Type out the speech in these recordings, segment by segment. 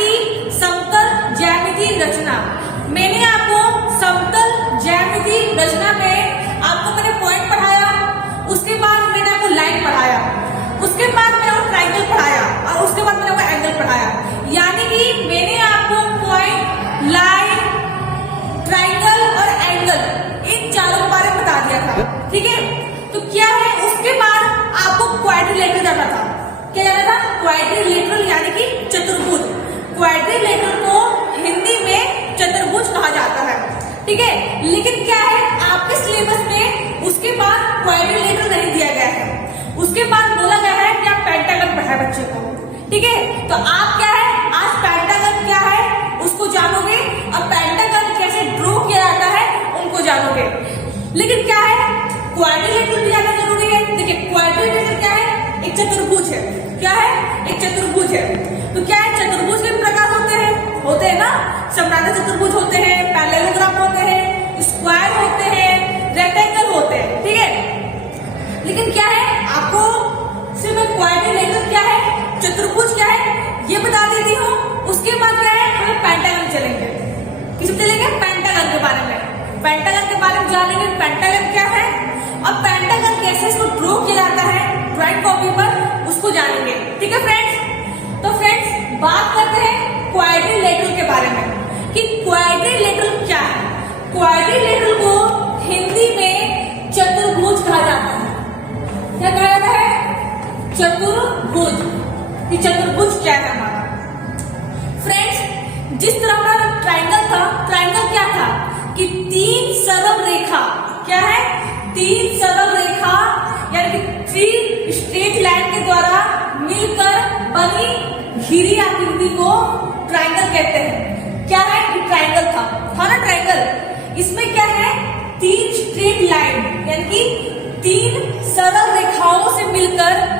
कि समतल ज्यामिति रचना। मैंने आपको समतल ज्यामिति रचना में आपको मैंने पॉइंट पढ़ाया, उसके बाद मैंने आपको लाइन पढ़ाया, उसके बाद मैंने आपको ट्राइंगल पढ़ाया और उसके बाद मैंने आपको एंगल पढ़ाया। यानी कि मैंने आपको पॉइंट, लाइन, ट्राइंगल और एंगल इन चारों के बारे में बता दिया था। ठीक है, तो क्या है उसके बाद आपको क्वाड्रिलेटरल जाना था। क्या जाना था? क्वाड्रिलेटरल यानी कि चतुर्भुज। क्वाड्रिलेटरल को हिंदी में चतुर्भुज कहा जाता है। ठीक है, लेकिन क्या है आपके सिलेबस में उसके बाद क्वाड्रिलेटरल नहीं दिया गया है, उसके बाद बोला गया है कि आप पेंटागन पढ़ाए बच्चे को। ठीक है, तो आप क्या है आज पेंटागन क्या है उसको जानोगे, अब पेंटागन कैसे ड्रॉ किया जाता है उनको जानोगे। लेकिन क्या है क्वाड्रिलेटरल भी जानना जरूरी है। देखिए क्वाड्रिलेटरल क्या है? एक चतुर्भुज है। क्या है? एक चतुर्भुज है। तो क्या है चतुर्भुज के प्रकार होते हैं ना, समरांतर चतुर्भुज होते हैं, पैरेललोग्राम होते हैं, स्क्वायर होते हैं, रेक्टेंगल होते हैं। ठीक है, लेकिन क्या है आपको सिर्फ क्वाड्रिलेटरल क्या है, चतुर्भुज क्या है ये बता देती हूँ। उसके बाद क्या है हम पेंटागन चलेंगे। किस चलेंगे? पेंटागन के बारे में। पेंटागन के बारे में जानेंगे पेंटागन क्या है और पेंटागन कैसे इसको ड्रॉ किया जाता है ड्राइंग कॉपी पर, उसको जानेंगे। ठीक है फ्रेंड्स, तो फ्रेंड्स बात करते हैं क्वाड्रिलेटरल के बारे में कि क्वाड्रिलेटरल क्या है। क्वाड्रिलेटरल को हिंदी में चतुर्भुज कहा जाता है। क्या कहा जाता है? चतुर्भुज। कि चतुर्भुज क्या है हमारा फ्रेंड्स, जिस तरह हमारा ट्राइंगल था, ट्राइंगल क्या था कि तीन सरल रेखा, क्या है? तीन सरल रेखा यानी कि थ्री स्ट्रेट लाइन के द्वारा मिलकर बनी घिरी आकृति को ट्राइंगल कहते हैं। क्या है? कि ट्राइंगल था ना ट्राइंगल। इसमें क्या है तीन स्ट्रेट लाइन यानी कि तीन सरल रेखाओं से मिलकर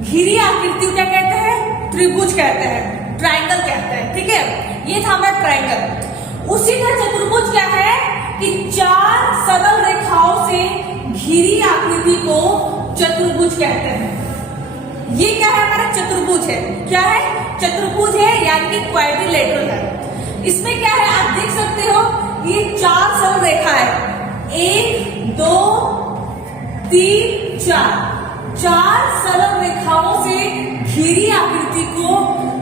घिरी आकृति क्या कहते हैं? त्रिभुज कहते हैं, ट्राइंगल कहते हैं। ठीक है, ये था हमारा ट्राइंगल। उसी तरह चतुर्भुज क्या है कि चार सरल रेखाओं से घिरी आकृति को चतुर्भुज कहते हैं। ये क्या है? हमारा चतुर्भुज है। क्या है? चतुर्भुज है यानी कि क्वाड्रिलेटरल है। इसमें क्या है आप देख सकते हो ये चार सरल रेखा है, 1 2 3 4। चार सरल रेखाओं से घिरी आकृति को,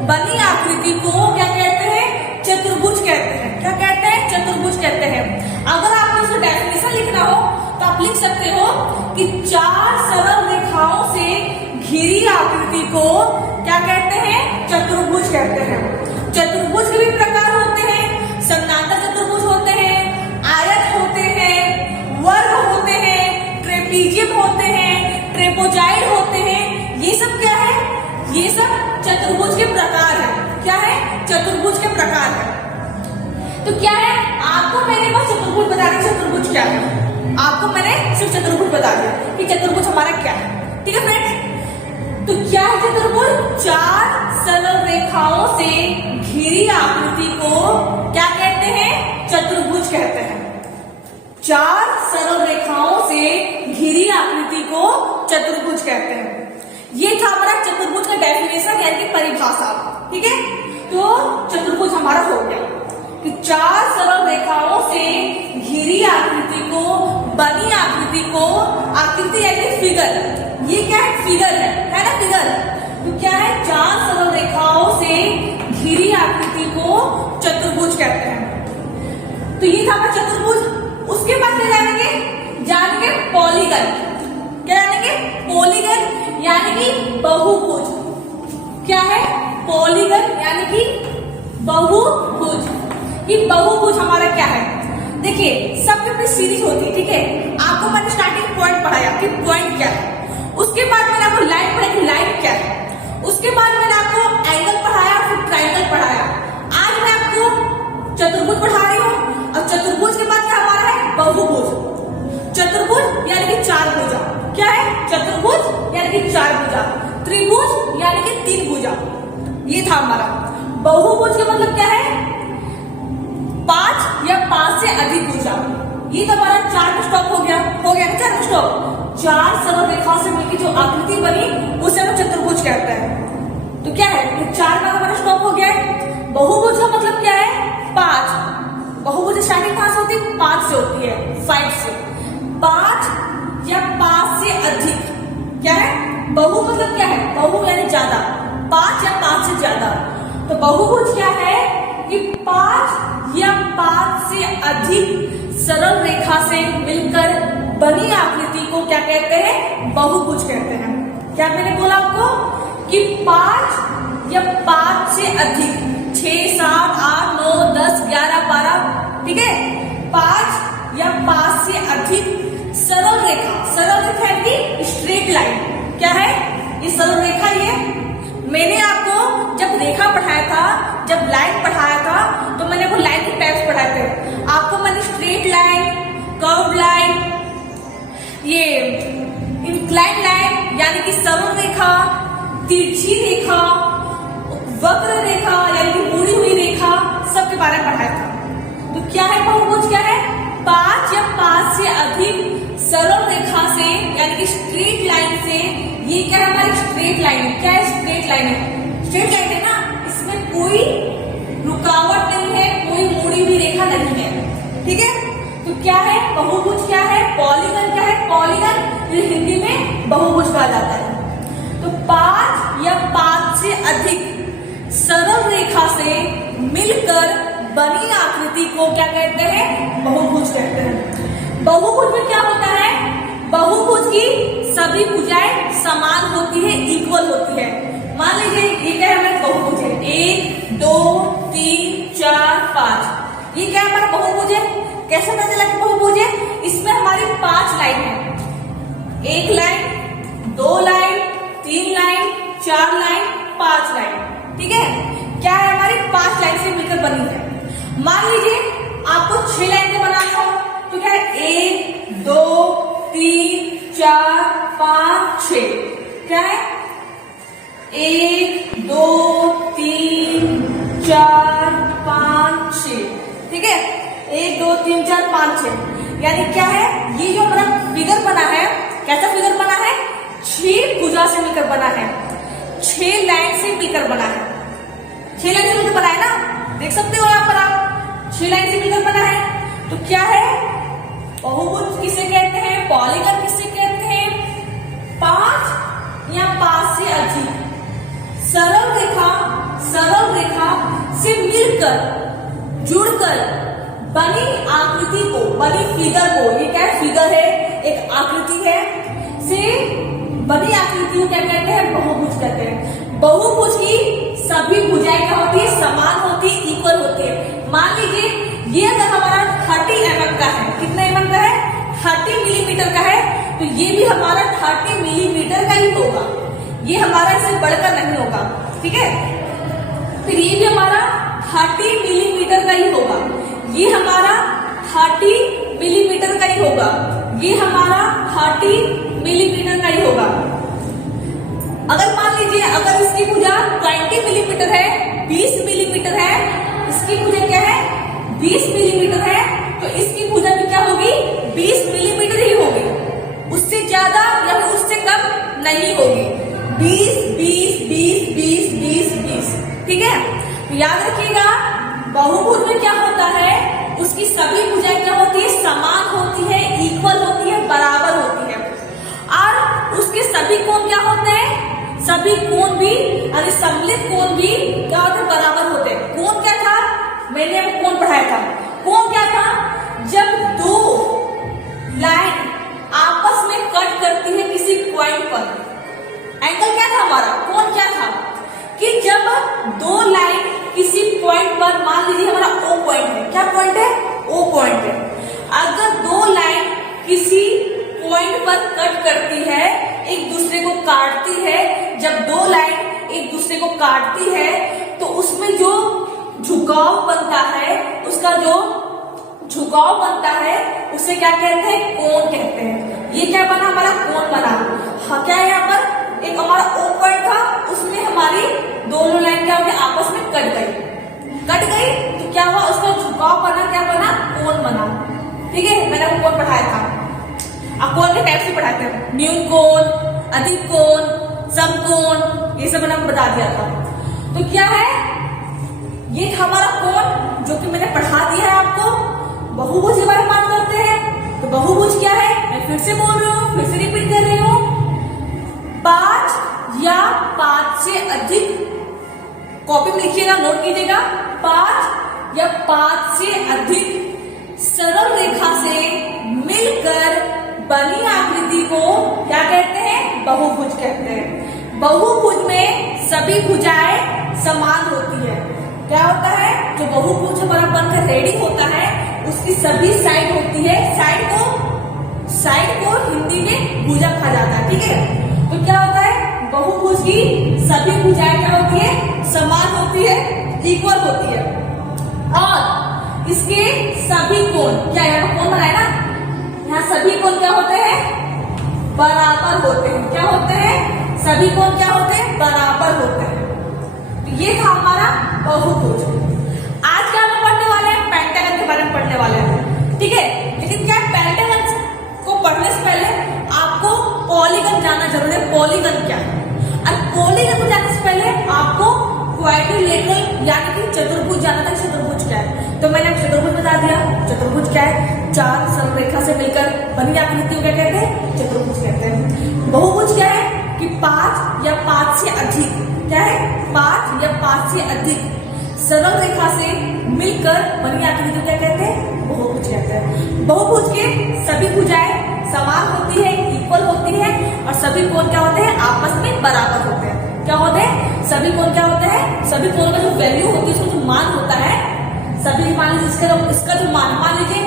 बनी आकृति को क्या कहते हैं? चतुर्भुज कहते हैं। क्या कहते हैं? चतुर्भुज कहते हैं। अगर आपको इसका डेफिनेशन लिखना हो तो आप लिख सकते हो कि चार सरल रेखाओं से घिरी आकृति को क्या कहते हैं? चतुर्भुज कहते हैं। चतुर्भुज के भी प्रकार होते हैं, समानांतर चतुर्भुज होते हैं, आयत होते हैं, वर्ग होते हैं, ट्रेपीजियम होते हैं, ट्रेपोजाइड होते हैं। ये सब क्या है? ये सब चतुर्भुज के प्रकार है। क्या है? चतुर्भुज के प्रकार है। तो क्या है आपको मैंने बस चतुर्भुज बता दिया चतुर्भुज क्या है, आपको मैंने सिर्फ चतुर्भुज बता दिया कि चतुर्भुज हमारा क्या है। ठीक है फ्रेंड्स, तो क्या है चतुर्भुज? चार सरल रेखाओं से घिरी आकृति को क्या कहते हैं? चतुर्भुज कहते हैं। चार सरल रेखाओं से घिरी आकृति को चतुर्भुज कहते हैं। ये था हमारा चतुर्भुज का डेफिनेशन यानी कि परिभाषा। ठीक है, तो चतुर्भुज हमारा हो गया कि चार सरल रेखाओं से घिरी आकृति को, बनी आकृति को, आकृति यानी फिगर, ये क्या है? फिगर है ना फिगर। तो क्या है? चार सरल रेखाओं से घिरी आकृति को चतुर्भुज कहते हैं। तो ये था हमारा चतुर्भुज। उसके बाद क्या जानेंगे पॉलीगन। क्या जानेंगे? पॉलीगन यानी कि बहुभुज। क्या है? पॉलीगन यानी कि बहुभुज। ये बहुभुज हमारा क्या है? देखिए सबकी अपनी सीरीज होती है। ठीक है, आपको मैंने स्टार्टिंग पॉइंट पढ़ाया कि पॉइंट क्या है, उसके बाद मैंने आपको लाइन पढ़ाई कि लाइन क्या है, उसके बाद मैंने आपको एंगल पढ़ाया, फिर ट्राइंगल पढ़ाया। आज मैं आपको चतुर्भुज पढ़ा रही हूँ और चतुर्भुज के बाद क्या हमारा है? बहुभुज। चतुर्भुज यानी कि चार भुजा। क्या है? चतुर्भुज यानी कि चार भुजा। त्रिभुज यानी कि तीन भुजा। ये था हमारा। बहुभुज का मतलब क्या है? 5 या 5 से अधिक भुजा। ये तो हमारा चार का स्टॉप हो गया ना चार का स्टॉप। चार सरल रेखाओं से मिलकर जो आकृति बनी उसे हम चतुर्भुज कहते हैं। तो क्या है? चार का हमारा स्टॉप हो गया है। बहुभुज का मतलब क्या है? 5। बहुभुज स्टार्टिंग कहां से होती है? 5 से होती है, 5 से। 5 या 5 से अधिक क्या है? बहु मतलब क्या है? बहु यानी ज्यादा, 5 या 5 से ज्यादा। तो बहुभुज क्या है कि 5 या 5 से अधिक सरल रेखा से मिलकर बनी आकृति को क्या कहते हैं? बहुभुज कहते हैं। क्या मैंने बोला आपको कि 5 या 5 से अधिक, 6, 7, 8, 9, 10, 11, 12, ठीक है, 5 या 5 से अधिक सरल रेखा, सरल रेखा है कि स्ट्रेट लाइन, क्या है ये सरल रेखा? ये मैंने आपको जब रेखा पढ़ाया था, जब लाइन पढ़ाया था, तो मैंने आपको लाइन के टाइप्स पढ़ाए थे। आपको मैंने स्ट्रेट लाइन, कर्व लाइन, ये इंक्लाइन लाइन यानी कि सरल रेखा, तिरछी रेखा, वक्र रेखा यानी कि मुड़ी हुई रेखा, सबके बारे में पढ़ाया था। तो क्या है बहुभुज? क्या है? 5 या 5 से अधिक सरल रेखा से यानी कि स्ट्रेट लाइन से, ये क्या है? हमारी स्ट्रेट लाइन है। क्या है? स्ट्रेट लाइन है। स्ट्रेट लाइन है ना, इसमें कोई रुकावट नहीं है, कोई मुड़ी हुई रेखा नहीं है, ठीक है। तो क्या है बहुभुज? क्या है? पॉलीगन। क्या है? पॉलीगन, हिंदी में बहुभुज कहा जाता है। तो 5 या 5 से अधिक सरल रेखा से मिलकर बनी आकृति को क्या कहते हैं? बहुभुज कहते हैं। बहुभुज में क्या होता है? बहुभुज की सभी भुजाएं समान होती है, इक्वल होती है। मान लीजिए ये क्या है? हमारा बहुभुज है, 1, 2, 3, 4, 5। ये क्या हमारा बहुभुज है? कैसे पता चला कि बहुभुज है? इसमें हमारी 5 लाइन है, 1 line, 2 line, 3 line, 4 line, 5 line, ठीक है। क्या है? हमारी 5 लाइन से मिलकर बनी है। मान लीजिए आपको 6 लाइन से बनाना हो तो क्या है? 1, 2, 3, 4, 5, 6। क्या है? 1, 2, 3, 4, 5, 6, ठीक है। 1, 2, 3, 4, 5, 6 यानी क्या है? ये जो हमारा फिगर बना है, कैसा फिगर बना है? 6 भुजा से मिलकर बना है, 6 लाइन से मिलकर बना है। 6 लाइन से मिलकर बना है ना, देख सकते हो यहाँ पर आप, 6 लाइन से मिलकर बना है। तो क्या है? बहुभुज किसे कहते हैं? पॉलीगन किसे कहते हैं? 5 या 5 से अधिक सरल रेखा से मिलकर, जुड़कर बनी आकृति को, बनी फिगर को, ये क्या फिगर है? एक आकृति है, से बनी आकृति को क्या कहते हैं? बहुभुज कहते हैं। बहुभुज की सभी भुजाएं क्या होती है? समान होती है, इक्वल होती है। मान लीजिए ये अगर हमारा 30 mm का है, कितना mm का है? 30 मिलीमीटर का है, तो ये भी हमारा 30 मिलीमीटर का ही होगा, ये हमारा इससे बढ़कर नहीं होगा, ठीक है। फिर ये भी हमारा 30 मिलीमीटर का ही होगा, ये हमारा 30 मिलीमीटर का ही होगा, ये हमारा 30 मिलीमीटर का ही होगा। अगर मान लीजिए अगर इसकी भुजा 20 मिलीमीटर है, 20 मिलीमीटर है, इसकी भुजा क्या है? 20 मिलीमीटर है, तो इसकी भुजा भी क्या होगी? 20 मिलीमीटर ही होगी, उससे ज्यादा या उससे कम नहीं होगी। 20, 20, 20, 20, 20, 20, ठीक है। तो याद रखिएगा बहुभुज में क्या होता है? उसकी सभी भुजाएं क्या होती है? समान होती है, इक्वल होती है, बराबर होती है। और उसके सभी कोण क्या होते हैं? सभी कोण भी, यानी सम्मिलित कोण भी क्या होते हैं? बराबर होते हैं। कोण क्या था? मैंने आपको कोण पढ़ाया था। कोण क्या था? जब 2 लाइन आपस में कट करती है किसी पॉइंट पर, एंगल क्या था हमारा? कोण क्या था? कि जब 2 लाइन किसी पॉइंट पर, मान लीजिए हमारा O पॉइंट है, क्या पॉइंट है? O पॉइंट है। अगर 2 लाइन किसी पॉइंट पर कट करती है, एक दूसरे को काटती है, जब 2 लाइन एक दूसरे को काटती है तो उसमें जो झुकाव बनता है, उसका जो झुकाव बनता है उसे क्या कहते हैं? कोण कहते हैं। ये क्या बना? हमारा कोण बना। हाँ, क्या है यहाँ पर? एक हमारा O पॉइंट था, उसमें हमारी दोनों लाइन क्या हो गया? आपस में कट गई तो क्या हुआ? उसका झुकाव बना, क्या बना? कोण बना, ठीक है। मैंने आपको कोण पढ़ाया था, आप कोण के टाइप से पढ़ाते हैं, न्यून कोण, अधिक कोण, समकोण, ये सब मैंने बता दिया था। तो क्या है? ये था हमारा कोण जो कि मैंने पढ़ा दिया है आपको। बहुभुज के बारे में बात करते हैं। तो बहुभुज क्या है, मैं फिर से बोल रही हूँ, फिर से रिपीट कर रही हूँ। 5 या 5 से अधिक, कॉपी में लिखिएगा, नोट कीजिएगा, 5 या 5 से अधिक सरल रेखा से मिलकर बनी आकृति को क्या कहते हैं, बहुभुज कहते हैं। बहुभुज में सभी भुजाएं समान होती है। क्या होता है, जो बहुभुज हमारा बनकर रेडी होता है उसकी सभी साइड होती है, साइड को हिंदी में भुजा कहा जाता है, ठीक है। तो क्या होता है, बहुभुज की सभी भुजाएं क्या होती है, समान होती है, इक्वल होती है। और इसके सभी कोण, क्या यहाँ पर कोण बनाए ना, यहाँ सभी कोण क्या होते हैं, बराबर होते हैं। क्या होते हैं, सभी कोण क्या होते हैं, बराबर होते हैं। तो ये था हमारा बहुभुज। आज क्या हम पढ़ने वाले हैं, पेंटागन के बारे में पढ़ने वाले हैं, ठीक है। लेकिन क्या पेंटागन को पढ़ने से पहले आपको पॉलीगन जानना जरूरी है। पॉलीगन क्या है, और पॉलीगन को जानने से पहले आपको क्वाड्रिलेटरल यानी कि चतुर्भुज जानना था। चतुर्भुज क्या है, तो मैंने चतुर्भुज बता दिया। चतुर्भुज क्या है, 4 समरेखा से मिलकर बनी आकृति को क्या कहते हैं, चतुर्भुज कहते हैं। बहुभुज क्या है कि 5 या 5 से अधिक, क्या है, 5 या 5 से अधिक सरल रेखा से मिलकर बनी आकृति को क्या कहते हैं, बहुभुज कहते हैं। बहुभुज के सभी भुजाएं समान होती है, इक्वल होती है, और सभी कोण क्या होते हैं, आपस में बराबर होते हैं। क्या होते हैं, सभी कोण क्या होते हैं, सभी कोण का जो वैल्यू होती है, उसका जो मान होता है, सभी मान लीजिए इसका जो मान लीजिए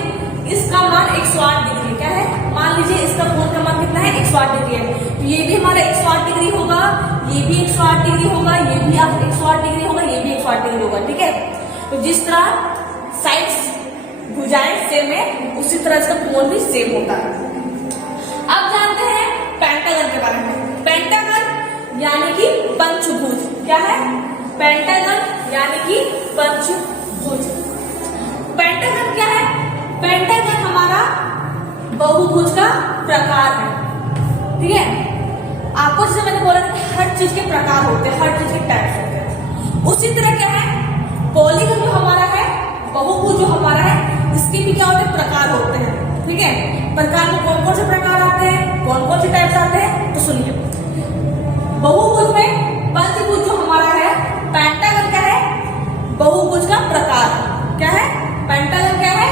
इसका मान 108 डिग्री है। क्या है, मान लीजिए इसका कोण का मान कितना है, 108 डिग्री है। तो ये भी हमारा 108 डिग्री होगा, ये भी 108 डिग्री होगा, ये भी 108 डिग्री होगा, ये भी 108 डिग्री होगा, ठीक है। तो जिस तरह साइड्स भुजाएं सेम है, उसी तरह इसका कोण भी सेम होता है। अब जानते हैं पेंटागन के बारे में। पेंटागन यानी कि पंचभुज। क्या है, पेंटागन यानी कि पंचभुज। पेंटागन क्या है, पेंटागन हमारा बहुभुज का प्रकार है, ठीक है। आपको जैसे मैंने बोला हर चीज के प्रकार होते हैं, हर चीज के टाइप्स होते हैं, उसी तरह क्या है पॉलीगन जो हमारा है, बहुभुज जो हमारा है, इसके भी क्या होते हैं, प्रकार होते हैं, ठीक है। प्रकार में कौन कौन से प्रकार आते हैं, कौन कौन से टाइप्स आते हैं, तो सुनिए। बहुभुज में पंचभुज जो हमारा है, पेंटागन क्या है, बहुभुज का प्रकार। क्या है, पेंटागन क्या है,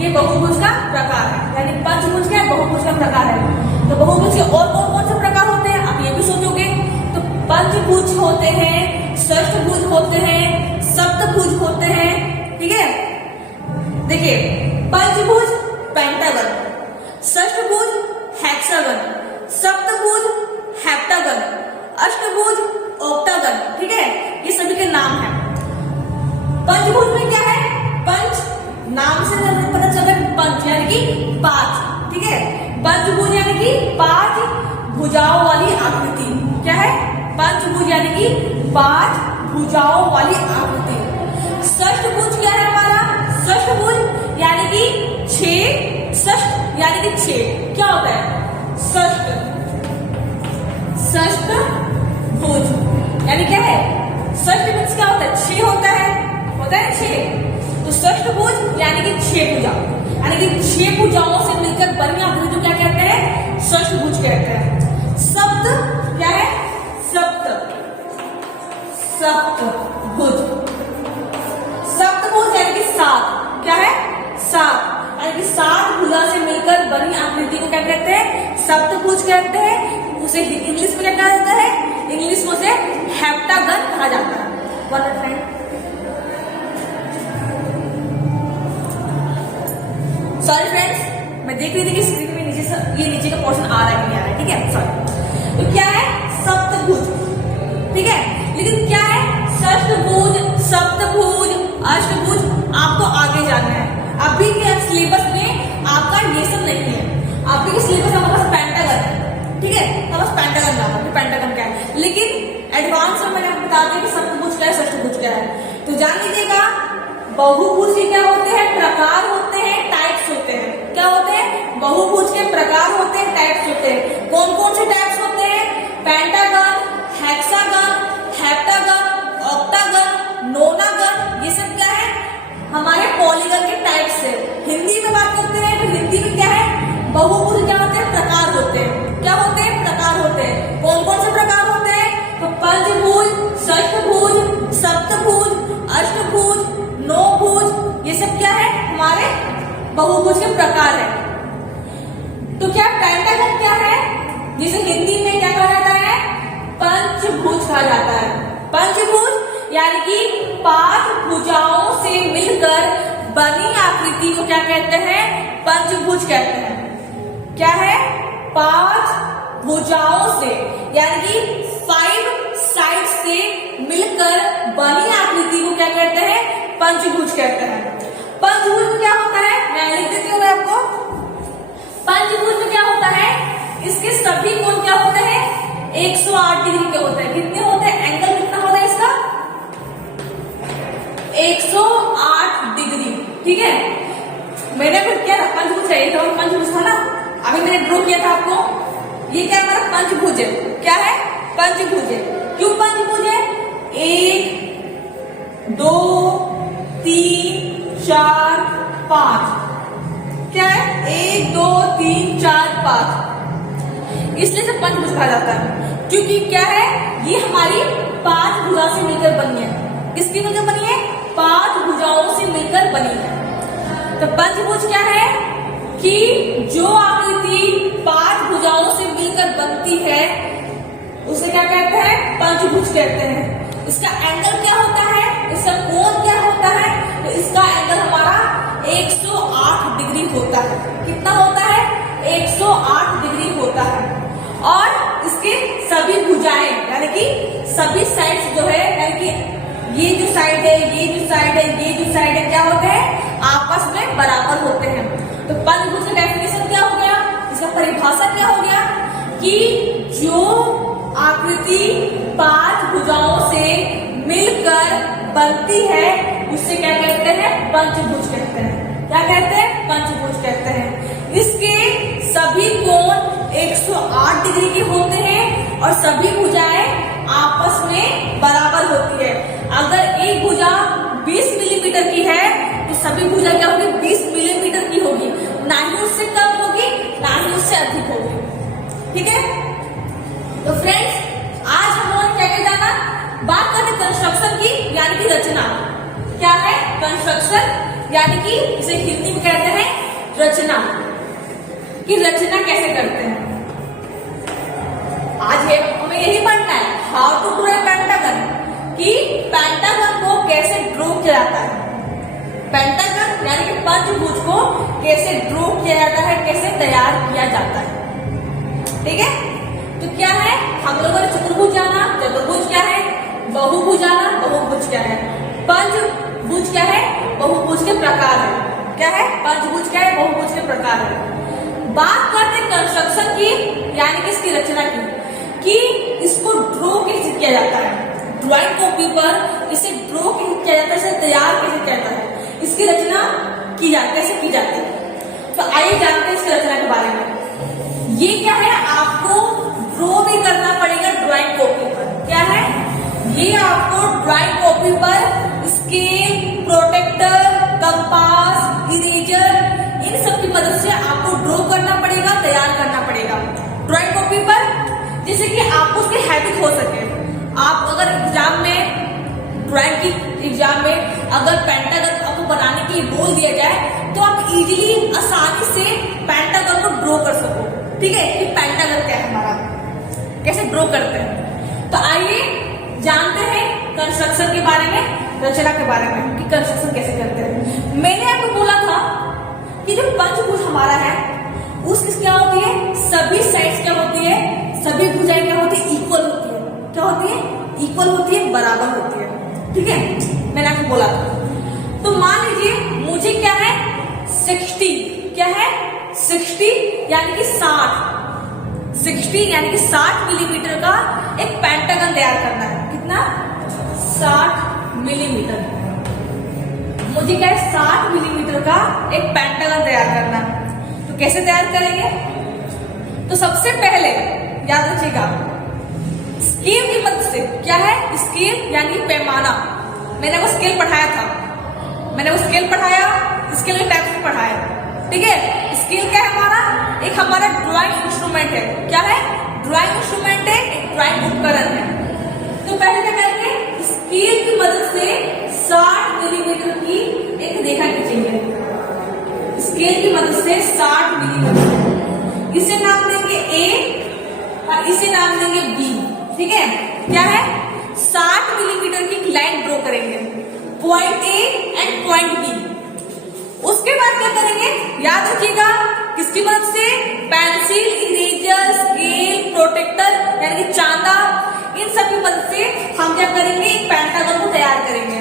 ये बहुभुज का प्रकार है, यानी पंचभुज क्या है, बहुभुज का प्रकार है। तो बहुभुज के और कौन कौन से प्रकार होते हैं, आप ये भी सोचोगे। तो पंचभुज होते हैं, षष्ठभुज होते हैं, सप्तभुज होते हैं, ठीक है। देखिए, पंचभुज पेंटागन, षष्ठभुज हेक्सागन, सप्तभुज हेप्टागन, अष्टभुज ऑक्टागन, ठीक है। ये सभी के नाम है। पंचभुज में क्या है, पंच नाम से पता चल रहा है, पंच यानी कि 5, ठीक है। पंचभुज यानी कि 5 भुजाओं वाली आकृति। क्या है, पंचभुज यानी कि 5 भुजाओं वाली आकृति। षष्ठभुज क्या है हमारा, षष्ठभुज यानी कि 6, षष्ठ यानी कि 6। क्या होता है, षष्ठभुज यानी क्या है, षष्ठ मीन्स क्या होता है, 6 होता है 6। तो षष्ठभुज यानी कि 6 भुजा, यानी कि 6 भुजाओं से मिलकर बनी आकृति को क्या कहते हैं, षष्ठभुज कहते हैं। सप्त क्या है, सप्तभुज, सप्तभुज यानी कि 7। क्या है, 7, यानी कि 7 भुजा से मिलकर बनी आकृति को क्या कहते हैं, सप्तभुज कहते हैं। उसे इंग्लिश में क्या कहा जाता है, इंग्लिश में उसे हेप्टागन कहा जाता है। सॉरी फ्रेंड्स, मैं देख रही थी कि स्क्रीन में नीचे का पोर्शन आ रहा है कि नहीं आ रहा है, ठीक है, सॉरी। तो क्या है, सप्तभुज, ठीक है। लेकिन क्या है, षष्ठभुज, सप्तभुज, अष्टभुज आपको आगे जानना है। अभी के सिलेबस में आपका ये सब नहीं है। अभी के सिलेबस में हमारे पास पेंटागन है, ठीक है, हमारे पास पेंटागन नाम है, पेंटागन क्या है। लेकिन एडवांस में मैंने बता दिया कि सप्तभुज क्या है, षष्ठभुज क्या है। तो जान लीजिएगा, बहुभुज के क्या होते हैं, प्रकार होते हैं, टाइप्स होते हैं। क्या होते हैं, बहुभुज के प्रकार होते हैं, टाइप्स होते हैं। कौन कौन से टाइप्स होते हैं, पेंटागन, हेक्सागन, हेप्टागन, ऑक्टागन, नोनागन, बहुभुज के प्रकार है। तो क्या पेंटागन क्या है, जिसे हिंदी में क्या कहा जाता है, पंचभुज कहा जाता है। पंचभुज यानी कि 5 भुजाओं से मिलकर बनी आकृति को क्या कहते हैं, पंचभुज कहते हैं। क्या है, 5 भुजाओं से यानी कि 5 साइड से मिलकर बनी आकृति को क्या कहते हैं, पंचभुज कहते हैं। पंचभुज में क्या होता है, मैं लिख देती हूँ आपको। पंचभुज में क्या होता है, इसके सभी कोण क्या होते हैं, 108 डिग्री के होते हैं। कितने होते हैं, एंगल कितना होता है इसका, 108 डिग्री। ठीक है, मैंने फिर क्या था, पंचभुज है, तो पंचभुज था ना, अभी मैंने ड्रॉ किया था आपको। ये क्या हमारा पंचभुज है, क्या है, पंचभुज है। क्यों पंचभुज है, 1 2 3 4 5, क्या है, 1 2 3 4 5, इसलिए से पंचभुज कहा जाता है। क्योंकि क्या है, ये हमारी 5 भुजा से मिलकर बनी है। किसकी मिलकर बनी है, 5 भुजाओं से मिलकर बनी है। तो पंचभुज क्या है कि जो आकृति 5 भुजाओं से मिलकर बनती है उसे क्या कहते हैं, पंचभुज कहते हैं। इसका एंगल क्या होता है, इसका कोण क्या होता है, तो इसका एंगल हमारा 108 डिग्री होता है। कितना होता है, 108 डिग्री होता है। और इसके सभी भुजाएं यानी कि सभी साइड्स जो है, यानी कि ये जो साइड है, ये जो साइड है, ये जो साइड है, क्या होते हैं, आपस में बराबर होते हैं। तो पंचभुज का डेफिनेशन क्या हो गया, इसका परिभाषा क्या हो गया कि जो आकृति 5 भुजाओं से मिलकर बनती है उससे क्या कहते हैं, पंचभुज कहते हैं। क्या कहते हैं, पंचभुज कहते हैं। इसके सभी कोण 108 डिग्री के होते हैं और सभी भुजाएं आपस में बराबर होती है। अगर एक भुजा 20 मिलीमीटर की है तो सभी भुजा क्या होगी, 20 मिलीमीटर की होगी, ना ही उससे कम होगी ना ही उससे अधिक होगी। ठीक है, तो फ्रेंड्स आज हम लोग क्या क्या जाना, बात करते कंस्ट्रक्शन की, यानी कि रचना। क्या है कंस्ट्रक्शन, यानी कि इसे हिंदी में कहते हैं रचना, कि रचना कैसे करते हैं। आज हमें यही पढ़ना है, how to draw a pentagon, कि पेंटागन को कैसे ड्रॉ किया जाता है। पेंटागन यानी कि पंचभुज को कैसे ड्रॉ किया जाता है, कैसे तैयार किया जाता है। ठीक है, तो क्या है, हम लोगों ने चतुर्भुज जाना, चतुर्भुज क्या है, बहुभुज जाना, बहुभुज क्या है, पंचभुज क्या है, बहुभुज के प्रकार है। क्या है, पंचभुज क्या है, बहुभुज के प्रकार है। बात करते कंस्ट्रक्शन की, यानी कि इसकी रचना की, कि इसको ड्रॉ कैसे किया जाता है। ड्राइंग कॉपी पर इसे ड्रॉ कैसे किया जाता है, इसे तैयार कैसे किया जाता है, इसकी रचना कैसे की जाती है। तो आइए जानते हैं इसकी रचना के बारे में। ये क्या है, आपको ड्रॉ भी करना पड़ेगा ड्राइंग कॉपी पर। क्या है, ये आपको ड्राइंग कॉपी पर स्केल, प्रोटेक्टर, कंपास, इरेजर, इन सब की मदद से आपको ड्रॉ करना पड़ेगा, तैयार करना पड़ेगा ड्राइंग कॉपी पर, जिससे कि आपको उसकी हैबिट हो सके। आप अगर एग्जाम में, ड्राइंग की एग्जाम में अगर पेंटागन आपको बनाने के लिए बोल दिया जाए तो आप इजीली, आसानी से पेंटागन को ड्रॉ कर सको। ठीक है, कि पेंटागन क्या है हमारा, कैसे ड्रॉ करते हैं। तो आइए जानते हैं कंस्ट्रक्शन के बारे में, रचना के बारे में, कि कंस्ट्रक्शन कैसे करते हैं। मैंने आपको बोला था कि जो पंचभुज हमारा है उसकी क्या होती है, सभी साइड्स क्या होती है, सभी भुजाएं क्या होती है, इक्वल होती है। क्या होती है, इक्वल होती है, बराबर होती है। ठीक है, मैंने आपको बोला था। तो मान लीजिए मुझे क्या है, 60, क्या है 60 यानी कि 60 यानी कि 60 मिलीमीटर का एक पेंटागन तैयार करना है। कितना, 60 मिलीमीटर। मुझे क्या है, 60 मिलीमीटर का एक पेंटागन तैयार करना है। तो कैसे तैयार करेंगे, तो सबसे पहले याद रखिएगा स्केल की मदद से। क्या है, स्केल यानी पैमाना। मैंने वो स्केल पढ़ाया था, मैंने वो स्केल पढ़ाया, स्केल के टाइप से पढ़ाया। ठीक है, स्केल क्या है हमारा, एक हमारा ड्राइंग इंस्ट्रूमेंट है। क्या है, ड्राइंग इंस्ट्रूमेंट है, एक ड्राइंग उपकरण है। तो पहले क्या करेंगे, स्केल की मदद से 60 मिलीमीटर की एक रेखा खींचेंगे। स्केल की मदद से 60 मिलीमीटर। इसे नाम देंगे ए और इसे नाम देंगे बी। ठीक है, क्या है, 60 मिलीमीटर की लाइन ड्रॉ करेंगे, point A and point B. उसके बाद क्या करेंगे, याद रखिएगा, किसकी मदद से, पेंसिल, इरेजर, स्केल, प्रोटेक्टर यानी कि चांदा, इन सब की मदद से हम क्या करेंगे, एक पेंटागन को तैयार करेंगे।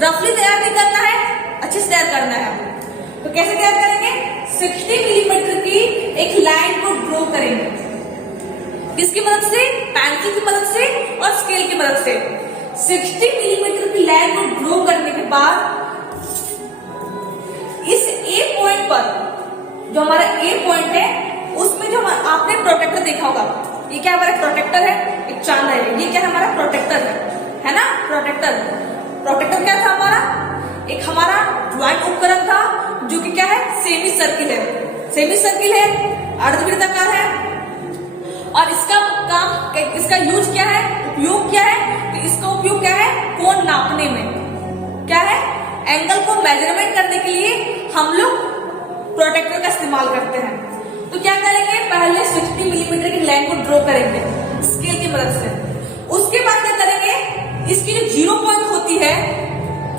रफली तैयार नहीं करना है, अच्छे से तैयार करना है। तो कैसे तैयार करेंगे, 60 मिलीमीटर की एक लाइन को ड्रॉ करेंगे, किसकी मदद से, पेंसिल की मदद से और स्केल की मदद से। 60 मिलीमीटर की लाइन को ड्रॉ करने के बाद इस ए पॉइंट पर, जो हमारा ए पॉइंट है, उसमें जो आपने प्रोटेक्टर देखा होगा, ये क्या हमारा प्रोटेक्टर है, एक चांदा है, ये क्या है, हमारा प्रोटेक्टर है ना, प्रोटेक्टर। प्रोटेक्टर क्या था हमारा, एक हमारा ड्राइंग उपकरण था, जो कि क्या है, सेमी सर्किल है, सेमी सर्किल है, अर्धवृत्ताकार है। और इसका काम, इसका यूज क्या है, उपयोग क्या है, तो इसका उपयोग क्या है, कोण नापने में, क्या है, एंगल को मेजरमेंट करने के लिए हम लोग प्रोटेक्टर का इस्तेमाल करते हैं। तो क्या करेंगे, पहले 60 मिलीमीटर की लाइन को ड्रॉ करेंगे स्केल की मदद से। उसके बाद क्या करेंगे, इसकी जो 0 पॉइंट होती है,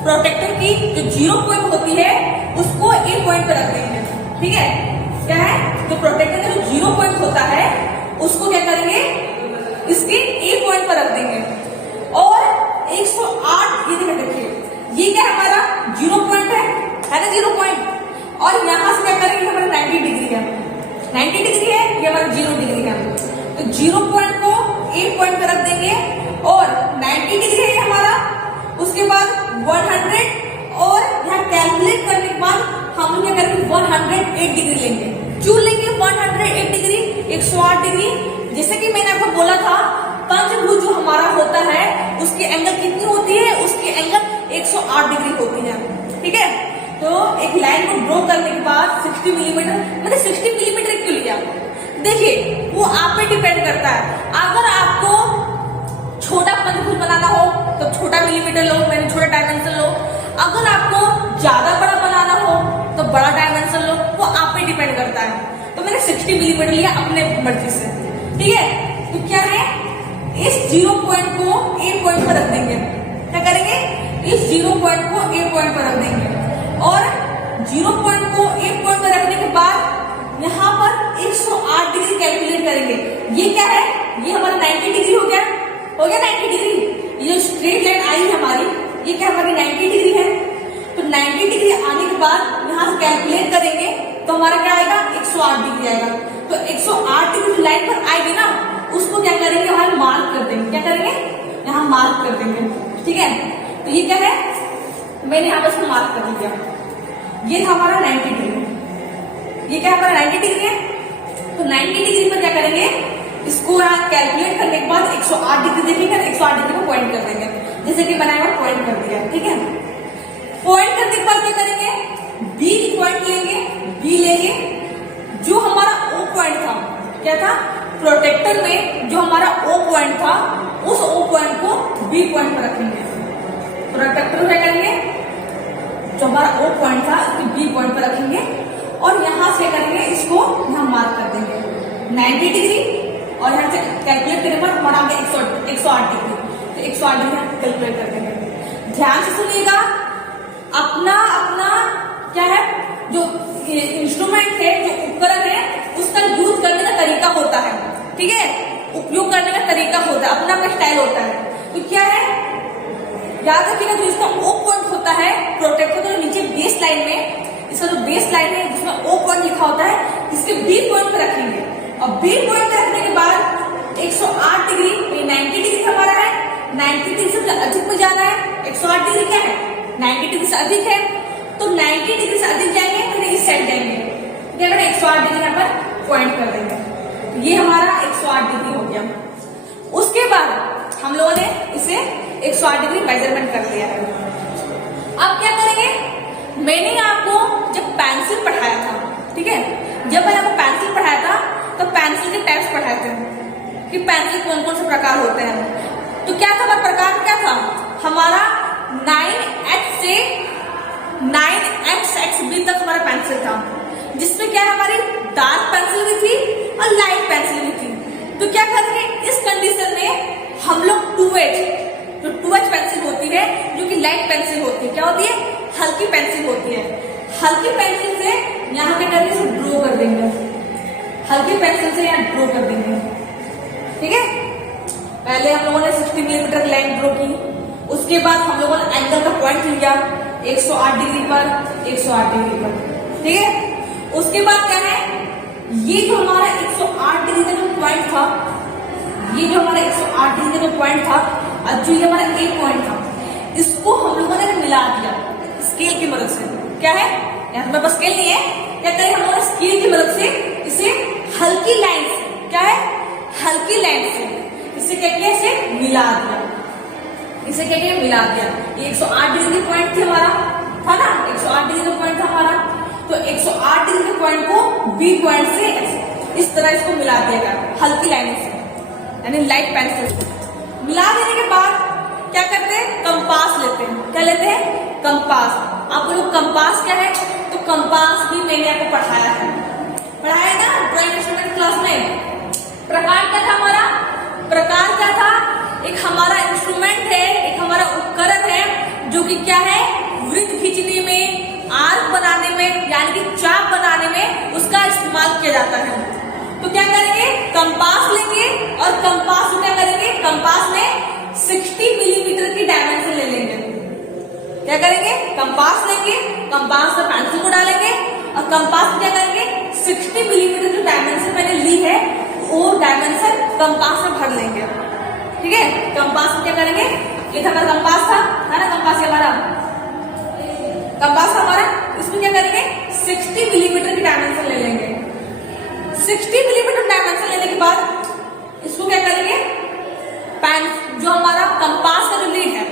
प्रोटेक्टर की जो 0 पॉइंट होती है, उसको ए पॉइंट पर रख देंगे। ठीक है, क्या है, जो प्रोटेक्टर का जो 0 पॉइंट होता है, उसको क्या करेंगे, इसके ए पॉइंट पर रख देंगे। और 108, ये देखिए, ये क्या हमारा 0 पॉइंट है ना, 0 पॉइंट। और यहां से क्या करेंगे, हमारा 90 डिग्री है, 90 डिग्री है, ये हमारा 0 डिग्री है। तो 0 पॉइंट को ए पॉइंट पर रख देंगे और 90 डिग्री है हमारा। उसके बाद 100 और यहाँ कैलकुलेट करने के बाद हम क्या करेंगे, 108 डिग्री लेंगे, चून लेंगे 108 डिग्री, 108 डिग्री। जैसे कि मैंने आपको बोला था, पंचभुज जो हमारा होता है, उसकी एंगल कितनी होती है, उसकी एंगल 108 डिग्री होती है। ठीक है, तो एक लाइन को ड्रॉ करने के बाद 60 मिलीमीटर, मैंने 60 मिलीमीटर क्यों लिया, देखिए वो आप पे डिपेंड करता है। अगर आपको छोटा पंचभुज बनाना हो तो छोटा मिलीमीटर लो, मैंने छोटा डायमेंशन लो। अगर आपको ज्यादा बड़ा बनाना हो तो बड़ा डायमेंशन लो, वो आप पे डिपेंड करता है। तो मैंने 60 मिलीमीटर लिया अपने मर्जी से। ठीक है, तो क्या है, इस 0 पॉइंट को ए पॉइंट पर रख देंगे। क्या करेंगे, इस 0 पॉइंट को ए पॉइंट पर रख देंगे और 0 पॉइंट को ए पॉइंट पर रखने के बाद यहाँ पर 108 डिग्री कैलकुलेट करेंगे। ये क्या है, ये हमारा 90 डिग्री हो गया 90 डिग्री। ये स्ट्रेट लाइन आई हमारी, ये क्या हमारी 90 डिग्री है। तो 90 डिग्री आने के बाद यहाँ से कैलकुलेट करेंगे तो हमारा क्या आएगा, 108 डिग्री आएगा। तो 108 डिग्री लाइन पर आएगी ना, उसको क्या करेंगे, हम मार्क कर देंगे। क्या करेंगे, यहाँ मार्क कर देंगे। ठीक है, तो ये क्या है, मैंने यहाँ पर इसको मार्क कर दिया। ये था हमारा 90 डिग्री, ये क्या हमारा 90 डिग्री है। तो 90 डिग्री पर क्या करेंगे, इसको यहाँ कैलकुलेट करने के बाद 108 डिग्री देखेंगे, 108 डिग्री को पॉइंट कर देंगे, जैसे कि मैंने यहाँ पॉइंट कर दिया। ठीक है, पॉइंट करने के बाद क्या करेंगे, बी पॉइंट लेंगे, बी लेंगे, जो हमारा ओ पॉइंट था, क्या था, प्रोटेक्टर में जो हमारा ओ पॉइंट था, उस ओ पॉइंट को बी पॉइंट पर रखेंगे। प्रोटेक्टर क्या करेंगे, जो हमारा ओ पॉइंट था, इसको बी पॉइंट पर रखेंगे और यहां से करेंगे, इसको यहाँ मार्क कर देंगे 90 डिग्री और यहाँ से कैलकुलेट करने पर हमारा आ गया 108 डिग्री। तो 108 डिग्री कैलकुलेट कर देंगे। ध्यान से सुनिएगा, अपना अपना क्या है, जो इंस्ट्रूमेंट है, जो उपकरण है, उसका यूज करने का तरीका होता है। ठीक है, उपयोग करने का तरीका होता है, अपना अपना स्टाइल होता है। तो क्या है, याद रखिएगा, जो इसका ओ पॉइंट होता है प्रोटेक्टर के नीचे बेस लाइन में, इसका जो बेस लाइन है जिसमें ओ पॉइंट लिखा होता है, इसके बी पॉइंट पे रखेंगे। और बी पॉइंट पे रखने के बाद 108 डिग्री, 90 डिग्री हमारा है, 90 डिग्री से अधिक में जाना है। 108 डिग्री क्या है, 90 डिग्री से अधिक है, तो 90 डिग्री से अधिक जाएंगे तो इस साइड जाएंगे, क्या करें, 108 डिग्री यहाँ पर पॉइंट कर देंगे। ये हमारा 108 डिग्री हो गया। उसके बाद हम लोगों ने इसे 108 डिग्री मेजरमेंट कर लिया है। अब क्या करेंगे, मैंने आपको जब पेंसिल पढ़ाया था, ठीक है, जब मैंने आपको पेंसिल पढ़ाया था तो पेंसिल के टाइप्स पढ़ाए थे कि पेंसिल कौन कौन से प्रकार होते हैं। तो क्या था, प्रकार क्या था हमारा, 9H से 9xxb तक हमारा पेंसिल था, जिसमें क्या है हमारी डार्क पेंसिल भी थी और लाइट पेंसिल भी थी। तो क्या करेंगे इस कंडीशन में हम लोग 2h, जो 2h पेंसिल होती है जो कि लाइट पेंसिल होती है, क्या होती है, हल्की पेंसिल होती है। हल्की पेंसिल से यहाँ क्या करेंगे, इसे ड्रॉ कर देंगे, हल्की पेंसिल से यहाँ ड्रॉ कर देंगे। ठीक है, पहले हम लोगों ने 60 मिलीमीटर की लाइन ड्रॉ की, उसके बाद हम लोगों ने एंगल का पॉइंट लिया 108 डिग्री पर, 108 डिग्री पर। ठीक है, उसके बाद क्या है, ये जो हमारा 108 डिग्री का जो पॉइंट था, ये जो हमारा 108 डिग्री का जो पॉइंट था और जो ये हमारा ए पॉइंट था, इसको हम लोगों ने मिला दिया स्केल की मदद से। क्या है, यहाँ पे बस स्केल नहीं है, क्या करें हम लोग स्केल की मदद से इसे हल्की लाइन से, क्या है, हल्की लाइन से इसे क्या किया, इसे मिला दिया, इसे क्या किया, मिला दिया। ये 108 डिग्री का पॉइंट हमारा था ना, 108 डिग्री का पॉइंट था हमारा, तो 108 डिग्री के पॉइंट को बी पॉइंट से इस तरह इसको मिला दिया गया हल्की लाइन से, यानी लाइट पेंसिल से। मिला देने के बाद क्या करते हैं, कंपास लेते हैं। क्या लेते हैं, कंपास। आपको लोग कंपास क्या है, तो कंपास भी मैंने आपको पढ़ाया है, पढ़ाया ना ड्राइंग इंस्ट्रूमेंट क्लास में। प्रकार क्या था हमारा, प्रकार क्या था, एक हमारा इंस्ट्रूमेंट है, एक हमारा उपकरण है जो कि क्या है, वृत्त खींचने में, आर्क बनाने में, यानी कि चाप बनाने में उसका इस्तेमाल किया जाता है। तो क्या करेंगे, कंपास लेंगे और कंपास को क्या करेंगे, कंपास में 60 मिलीमीटर की डायमेंशन ले लेंगे। क्या करेंगे, कंपास लेंगे, कंपास में पेंसिल को डालेंगे और कंपास में क्या करेंगे, 60 मिलीमीटर जो डायमेंशन मैंने ली है वो डायमेंशन कंपास में भर लेंगे। ठीक है, कंपास में क्या करेंगे, ये था हमारा कंपास था, है ना, कंपास हमारा कंपास हमारा, इसमें क्या करेंगे 60 मिलीमीटर की डायमेंशन ले लेंगे। 60 मिलीमीटर डायमेंशन लेने के बाद इसको क्या करेंगे, पेन जो हमारा कंपास का जो लीड है,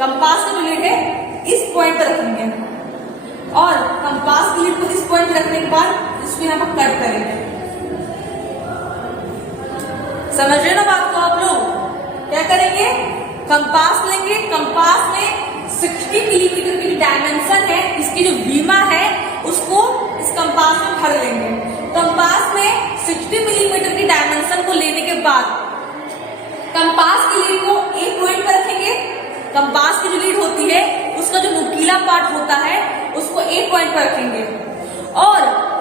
कंपास का जो लीड है इस पॉइंट पर रखेंगे और कंपास की लीड को इस पॉइंट पर रखने के बाद इसको यहाँ पर कट करेंगे। समझ रहे ना बात को आप लोग। क्या करेंगे, कंपास लेंगे, कंपास में 60 मिलीमीटर की डायमेंशन है, इसकी जो बीमा है उसको इस कंपास में भर लेंगे। कंपास में 60 मिलीमीटर की डायमेंशन को लेने के बाद कंपास की लीड को एक पॉइंट पर रखेंगे। कंपास की जो लीड होती है उसका जो नुकीला पार्ट होता है उसको एक पॉइंट पर रखेंगे और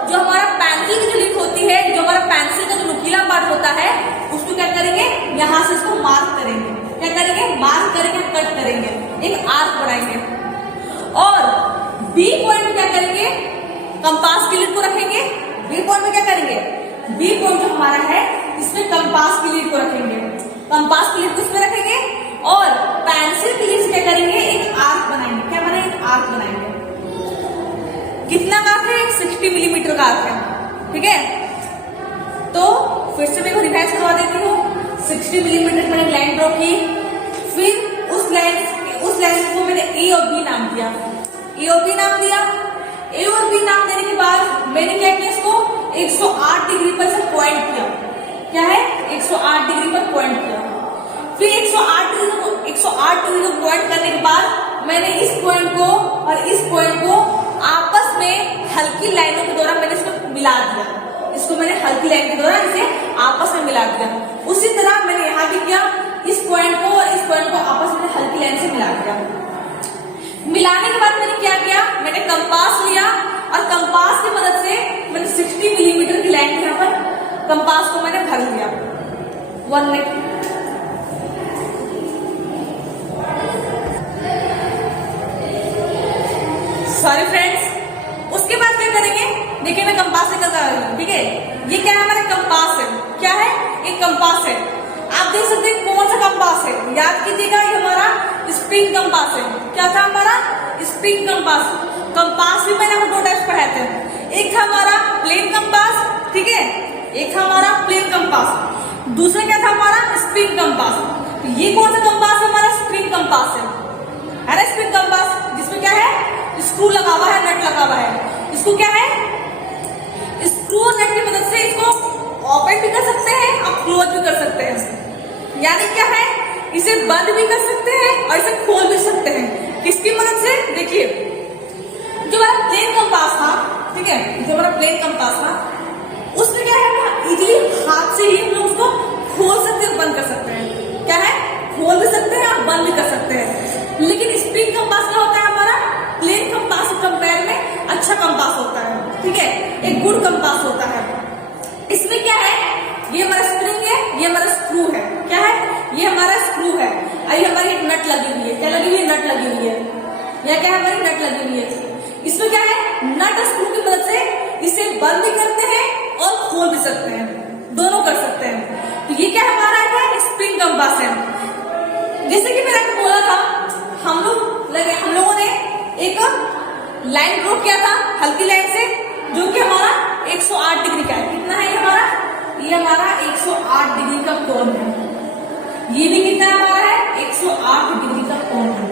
जो हमारा पेंसिल की जो लीड होती है, जो हमारा पेंसिल का जो नुकीला पार्ट होता है उसको क्या करेंगे, यहां से इसको मार्क करेंगे। क्या करेंगे, मार्क करेंगे, कट करेंगे, एक आर्क बनाएंगे और बी पॉइंट क्या करेंगे, कंपास की लीड को रखेंगे। बी पॉइंट में क्या करेंगे, बी पॉइंट जो हमारा है इसमें कंपास की लीड को रखेंगे, कंपास की लीड को इसमें रखेंगे और पेंसिल की लीड से क्या करेंगे, एक आर्क बनाएंगे। क्या बनाएंगे, आर्क बनाएंगे। कितना का आर्क है, 60 मिलीमीटर का आर्क है। ठीक है, तो फिर से मैं रिवाइज करवा देती हूँ। 60 मिलीमीटर मैंने लाइन ड्रॉ की, फिर उस लाइन को मैंने ए और बी नाम दिया, ए और बी नाम दिया। ए और बी नाम देने के बाद मैंने क्या किया, इसको 108 डिग्री पर से पॉइंट किया। क्या है, 108 डिग्री पर पॉइंट किया। फिर 108 डिग्री को पॉइंट करने के बाद मैंने इस पॉइंट को और इस पॉइंट को आपस में हल्की लाइनों के द्वारा मैंने इसको मिला दिया। इसको मैंने हल्की लाइन के द्वारा इसे आपस में मिला दिया। उसी तरह मैंने यहाँ भी किया, इस पॉइंट को और इस पॉइंट को आपस में हल्की लाइन से मिला दिया। मिलाने के बाद मैंने क्या किया, मैंने कंपास लिया और कंपास की मदद से मैंने 60 मिलीमीटर की लाइन यहाँ पर कंपास को मैंने भर लिया। 1 मिनट। सॉरी फ्रेंड्स, उसके बाद क्या करेंगे, देखिए मैं कंपास से कर रही हूँ। ठीक है, ये क्या है, हमारा कंपास है। क्या है, एक कंपास है। आप देख सकते हैं कौन सा कंपास है, याद कीजिएगा, ये हमारा स्प्रिंग कंपास है। क्या था हमारा, स्प्रिंग कंपास। कंपास भी मैंने आपको 2 टाइप्स पढ़ाए थे, एक था हमारा प्लेन कंपास, ठीक है, एक था हमारा प्लेन कंपास, दूसरा क्या था हमारा स्प्रिंग कंपास। ये कौन सा कंपास है, हमारा स्प्रिंग कंपास है ना, स्प्रिंग कंपास, जिसमें क्या है, स्क्रू लगा हुआ है, नट लगा हुआ है। इसको क्या है, स्क्रू और नट की मदद से इसको ओपन भी कर सकते हैं और क्लोज भी कर सकते हैं। यानी क्या है, इसे बंद भी कर सकते हैं और इसे खोल भी सकते हैं। किसकी मदद से, देखिए जो हमारा प्लेन कंपास था, ठीक है, जो हमारा प्लेन कंपास था, उसमें क्या है, इजीली हाथ से ही हम लोग उसको खोल सकते हैं, बंद कर सकते हैं। क्या है, खोल भी सकते हैं और बंद भी कर सकते हैं। लेकिन स्प्रिंग कंपास क्या होता है, हमारा प्लेन कंपास के कंपेयर में अच्छा कंपास होता है, ठीक है, एक गुड कंपास होता है। इसमें क्या है, ये हमारा स्प्रिंग है, ये हमारा स्क्रू है। क्या है, ये हमारा स्क्रू है और ये हमारी एक नट लगी हुई है। क्या लगी हुई है, नट लगी हुई है। यह क्या है, हमारी नट लगी हुई है। इसमें क्या है, नट और स्क्रू की मदद से इसे बंद भी करते हैं और खोल भी सकते हैं, दोनों कर सकते हैं। तो ये क्या हमारा है, स्प्रिंग कंपास है। जैसे कि मैंने आपको बोला था, हम लोगों ने एक लाइन ड्रॉ किया था हल्की लाइन से, जो कि हमारा 108 डिग्री का है। कितना है ये हमारा 108 डिग्री का कोण है। ये भी कितना हमारा है, 108 डिग्री का कोण है।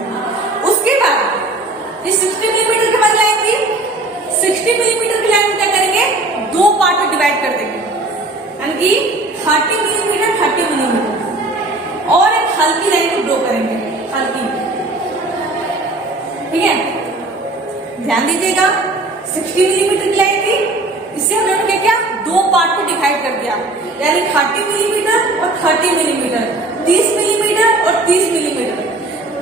उसके बाद ये 60 मिलीमीटर की हमारी लाइन थी। 60 मिलीमीटर की लाइन क्या करेंगे, दो पार्ट में डिवाइड कर देंगे, यानी कि 30 मिलीमीटर 30 मिलीमीटर, और एक हल्की लाइन को ड्रॉ करेंगे, हल्की, ठीक है। ध्यान दीजिएगा, 60 मिलीमीटर की लाइन थी, इससे हमने क्या किया, दो पार्ट में डिवाइड कर दिया, यानी 30 मिलीमीटर और 30 मिलीमीटर, 30 मिलीमीटर और 30 मिलीमीटर,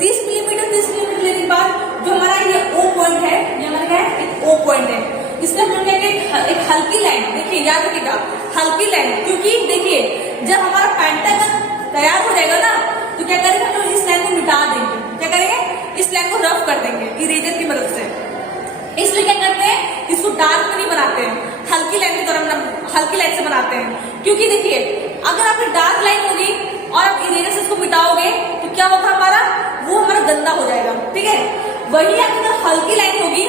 30 मिलीमीटर 30 मिलीमीटर लेने के बाद जो हमारा ये O पॉइंट है, ये हमारा क्या है, एक O पॉइंट है। इसमें हम लोग एक हल्की लाइन, देखिए याद रखिएगा, हल्की लाइन, क्योंकि देखिए जब हमारा पेंटागन तैयार हो जाएगा ना, तो क्या करेंगे, हम लोग इस लाइन को मिटा देंगे। क्या करेंगे, इस लाइन को रफ कर देंगे इरेजर की मदद से। इसलिए क्या करते हैं, इसको डार्क में नहीं बनाते हैं, हल्की लाइन की तरह, हल्की लाइन से बनाते हैं। क्योंकि देखिए अगर आपकी डार्क लाइन होगी और आप इरेजर से इसको मिटाओगे तो क्या होगा, वो हमारा गंदा हो जाएगा, ठीक है। वही अगर हल्की लाइन होगी,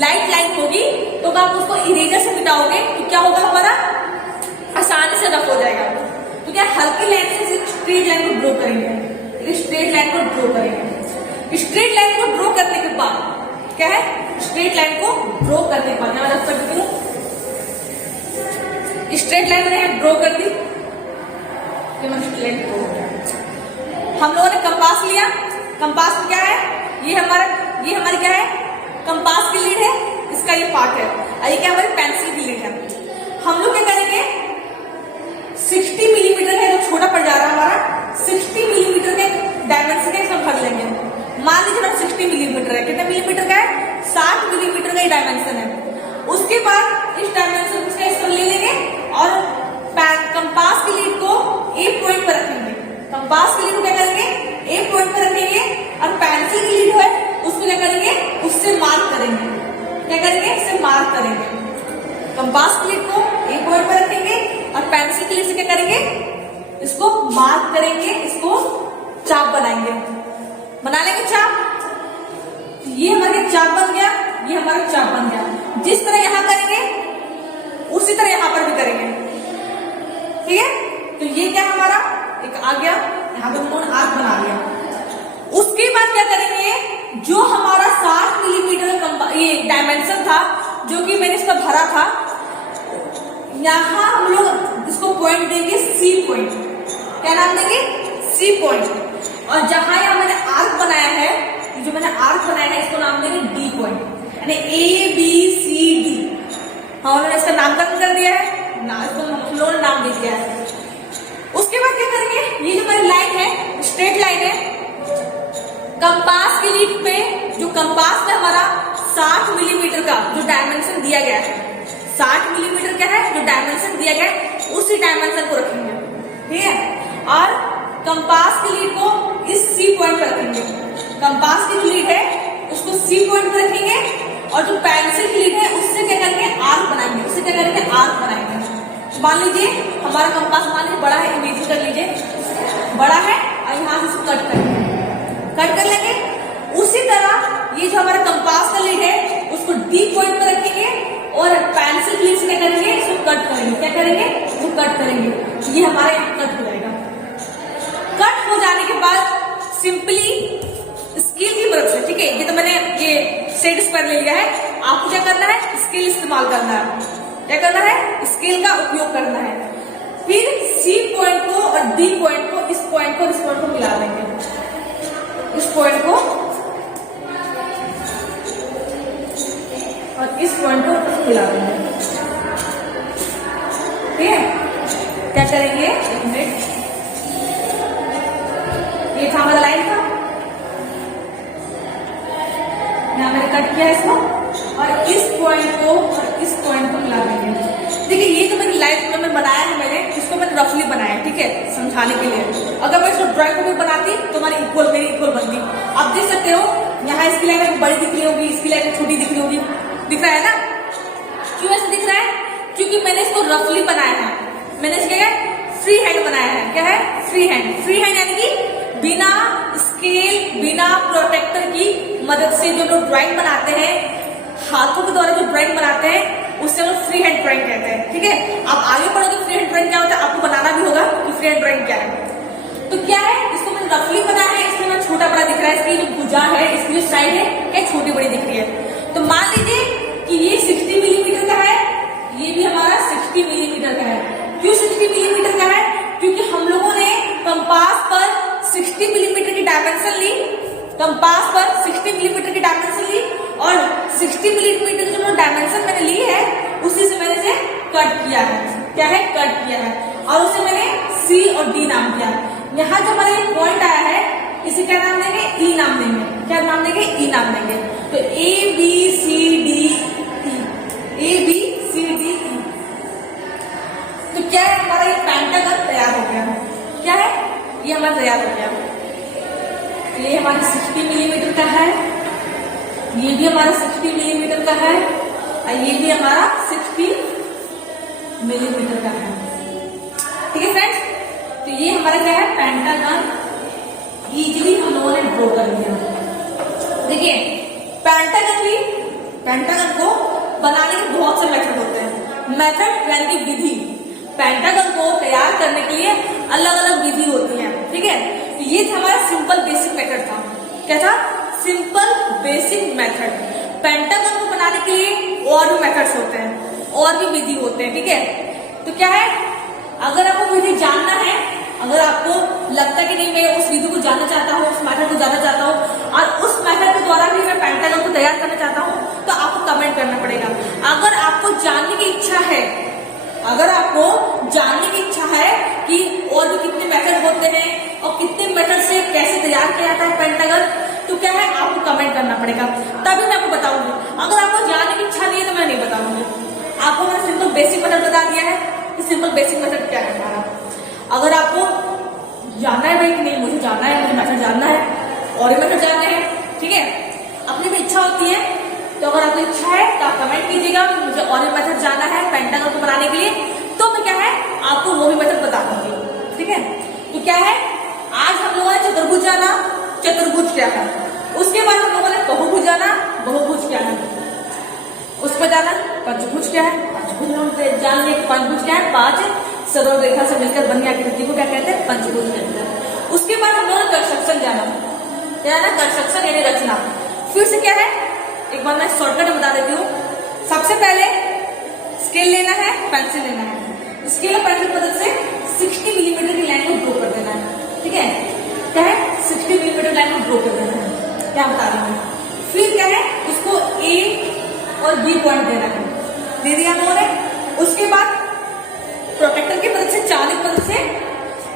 लाइट लाइन होगी, तो अगर आप उसको इरेजर से मिटाओगे तो क्या होगा, हमारा आसानी से रफ हो जाएगा। तो क्या हल्की लाइन से स्ट्रेट लाइन को ड्रॉ करेंगे, स्ट्रेट लाइन को ड्रॉ करेंगे। स्ट्रेट लाइन को ड्रॉ करने के बाद क्या है, स्ट्रेट लाइन को ड्रॉ करने के बाद मैं रफ कर देती हूँ, स्ट्रेट लाइन मैंने ड्रॉ कर दी, स्ट्रेट ड्रॉ किया। हम लोगों ने कंपास लिया, कंपास में क्या है, ये हमारी क्या है, कंपास की लीड है, इसका ये पार्ट है, और ये क्या हमारी पेंसिल की लीड है। हम लोग क्या करेंगे, 60 मिलीमीटर का जो छोटा पड़ जा रहा है हमारा, 60 मिलीमीटर के डायमेंशन का इसमें भर लेंगे। मान लीजिए हमारा 60 मिलीमीटर है, कितना मिलीमीटर का है, 60 मिलीमीटर का ये डायमेंशन है। उसके बाद इस डायमेंशन को इसको ले लेंगे और कंपास की लीड को ए पॉइंट पर रखेंगे। कंपास की लीड को क्या करेंगे, ए पॉइंट पर रखेंगे, और पेंसिल की लीड है उसको क्या करेंगे, उससे मार्क करेंगे। क्या करेंगे, इससे मार्क करेंगे। कंपास की लीड को ए पॉइंट पर रखेंगे और पेंसिल की लीड से क्या करेंगे, इसको मार्क करेंगे, इसको चाप बनाएंगे, बना लेंगे चाप। ये हमारा चाप बन गया, ये हमारा चाप बन गया। जिस तरह यहां करेंगे उसी तरह यहां पर भी करेंगे, ठीक है। तो ये क्या हमारा एक आ गया, यहाँ पर हमने आर्क बना लिया। उसके बाद क्या करेंगे, जो हमारा 60 मिलीमीटर का ये डायमेंशन था, जो कि मैंने इसका भरा था, यहां हम लोग इसको पॉइंट देंगे, सी पॉइंट। क्या नाम देंगे, सी पॉइंट। और जहां यहां मैंने आर्क बनाया है, जो मैंने आर्क बनाया है, इसको नाम देंगे डी पॉइंट, यानी ABCD। हाँ, उन्होंने इसका नामकरण कर दिया है, इसको हम लोगों ने नाम दे दिया है। उसके बाद क्या करेंगे, ये जो हमारी लाइन है, स्ट्रेट लाइन है, कंपास की लीड पे, जो कंपास में हमारा 60 मिलीमीटर का जो डायमेंशन दिया गया है, 60 मिलीमीटर क्या है, जो डायमेंशन दिया गया है, उसी डायमेंशन को रखेंगे, ठीक है। और कंपास की लीड को इस सी पॉइंट पर रखेंगे। कंपास की जो लीड है उसको सी पॉइंट पर रखेंगे, और जो पेंसिल की लीड है उससे क्या करेंगे, आर्क बनाएंगे, उससे क्या करेंगे, आर्क बनाएंगे। मान लीजिए हमारा कंपास मान लीजिए बड़ा है, इमेजिन कर लीजिए बड़ा है, और यहाँ से इसको कट कर लेंगे। उसी तरह ये जो हमारा कंपास का लीड है उसको डी पॉइंट पर रखेंगे, और पेंसिल लीड से क्या करेंगे, इसको कट करेंगे। क्या करेंगे, इसको कट करेंगे। ये हमारा यहाँ कट हो जाएगा। कट हो जाने के बाद सिंपली स्केल की मदद से, ठीक है, ये तो मैंने ये सेट स्क्वायर ले लिया है, आपको क्या करना है, स्केल इस्तेमाल करना है। क्या करना है, स्केल का उपयोग करना है। फिर सी पॉइंट को और डी पॉइंट को, इस पॉइंट को इस पॉइंट को मिला देंगे, इस पॉइंट को मिला देंगे। ठीक है, क्या करेंगे, एक मिनट, ये था हमारा लाइन था, यहाँ मैंने कट किया इसको, और इस पॉइंट को और इस पॉइंट को मिला देंगे। देखिए ये जो मेरी लाइन में बनाया है मैंने, इसको मैंने रफली बनाया है, ठीक है, समझाने के लिए। अगर मैं इसको ड्राइंग को भी बनाती तो हमारी मेरी इक्वल बनती। आप देख सकते हो यहाँ इसकी लाइन बड़ी दिख रही होगी, इसकी लाइन छोटी दिख रही होगी, दिख रहा है ना? क्यों ऐसे दिख रहा है? क्योंकि मैंने इसको रफली बनाया है, मैंने इसके क्या फ्री हैंड बनाया है। क्या है? Free hand. फ्री हैंड यानी कि बिना स्केल, बिना प्रोटेक्टर की मदद से जो लोग ड्राइंग बनाते हैं, हाथों के द्वारा जो ड्राइंग बनाते हैं, उससे लोग फ्री हैंड ड्राइंग कहते हैं। ठीक है, आप आगे पढ़ोगे फ्री हैंड ड्राइंग क्या होता है, आपको बनाना भी होगा कि फ्री हैंड ड्राइंग क्या है। तो क्या है, इसको मैंने रफली बनाया है, इसमें मैं छोटा बड़ा दिख रहा है, इसकी जो भुजा है, इसकी जो साइड है, क्या छोटी बड़ी दिख रही है। तो मान लीजिए कि ये 60 मिलीमीटर का है, ये भी हमारा 60 मिलीमीटर का है। क्यों 60 मिलीमीटर का है? क्योंकि हम लोगों ने कंपास पर 60 मिलीमीटर की डायमेंशन ली, कंपास पर 60 मिलीमीटर की डायमेंशन ली, और 60 मिलीमीटर की जो डायमेंशन मैंने ली है उसी से मैंने इसे कट किया है। क्या है? कट किया है, और उसे मैंने सी और डी नाम दिया। यहाँ जो हमारा ये पॉइंट आया है, इसे क्या नाम देंगे? ई नाम देंगे। क्या नाम देंगे? ई नाम देंगे। तो A B C D E, A B C D E. तो क्या है, हमारा ये पेंटागन तैयार हो गया। क्या है? ये हमारा तैयार हो गया। ये हमारा 60 मिलीमीटर का है, ये भी हमारा 60 मिलीमीटर का है, और ये भी हमारा 60 मिलीमीटर का है। ठीक है फ्रेंड्स, तो ये हमारा क्या है? पेंटागन इजीली हम लोगों ने ड्रॉ कर लिया। देखिए पेंटागन को बनाने के बहुत से मेथड होते हैं। मेथड यानी कि विधि। पेंटागन को तैयार करने के लिए अलग अलग विधि होती है। ठीक है, तो ये था हमारा सिंपल बेसिक मेथड था। क्या था? Simple basic method. पेंटागन को बनाने के लिए और भी मेथड्स होते हैं, और भी विधि होते हैं। ठीक है, तो क्या है, अगर आपको विधि जानना है, अगर आपको लगता है कि नहीं मैं उस विधि को जानना चाहता हूँ, उस मेथड को जानना चाहता हूँ, और उस मेथड के द्वारा भी मैं पेंटागन को तैयार करना चाहता हूँ, तो आपको कमेंट करना पड़ेगा। अगर आपको जानने की इच्छा है, अगर आपको जानने की इच्छा है कि और भी कितने मेथड होते हैं और कितने मेथड से कैसे तैयार किया जाता है पेंटागन, तो क्या है, आपको कमेंट करना पड़ेगा, तभी मैं आपको बताऊंगी। अगर आपको जानने की इच्छा नहीं है तो मैं नहीं बताऊंगी। आपको मैंने सिंपल बेसिक मेथड बता दिया है कि सिंपल बेसिक मेथड क्या है हमारा। अगर आपको जानना है भाई कि नहीं मुझे जानना है, मुझे मेथड जानना है, और भी मेथड जानने हैं, ठीक है, अपनी भी इच्छा होती है, तो अगर आपको इच्छा है तो आप कमेंट कीजिएगा मुझे और भी मेथड जानना है पेंटागन को बनाने के लिए, तो मैं क्या है आपको वो भी मेथड बता दूंगी। ठीक है, तो क्या है, आज हम लोगों ने चतुर्भुज जाना, चतुर्भुज क्या है, उसके बाद हम लोगों ने बहुभुज जाना, बहुभुज क्या है, उसमें जाना पंचभुज क्या है, पंचभुज जान लें। पंचभुज क्या है, 5 सरल रेखा से मिलकर बनी आकृति को क्या कहते हैं, पंचभुज कहते हैं। उसके बाद हम लोगों ने कंस्ट्रक्शन जाना, क्या है ना, कंस्ट्रक्शन यानी रचना। फिर से क्या है, एक बार मैं शॉर्टकट बता देती हूँ। सबसे पहले स्केल लेना है, पेंसिल लेना है, स्केल और पेंसिल की मदद से 60 मिलीमीटर की लाइन को ड्रॉ कर देना है। ठीक है, क्या है, 60 मिलीमीटर लाइन को ड्रॉ कर देना है, क्या बता रही हूँ। फिर क्या है, उसको ए और बी पॉइंट देना है, दे दिया हम लोगों ने। उसके बाद प्रोटेक्टर की मदद से, चाली की मदद से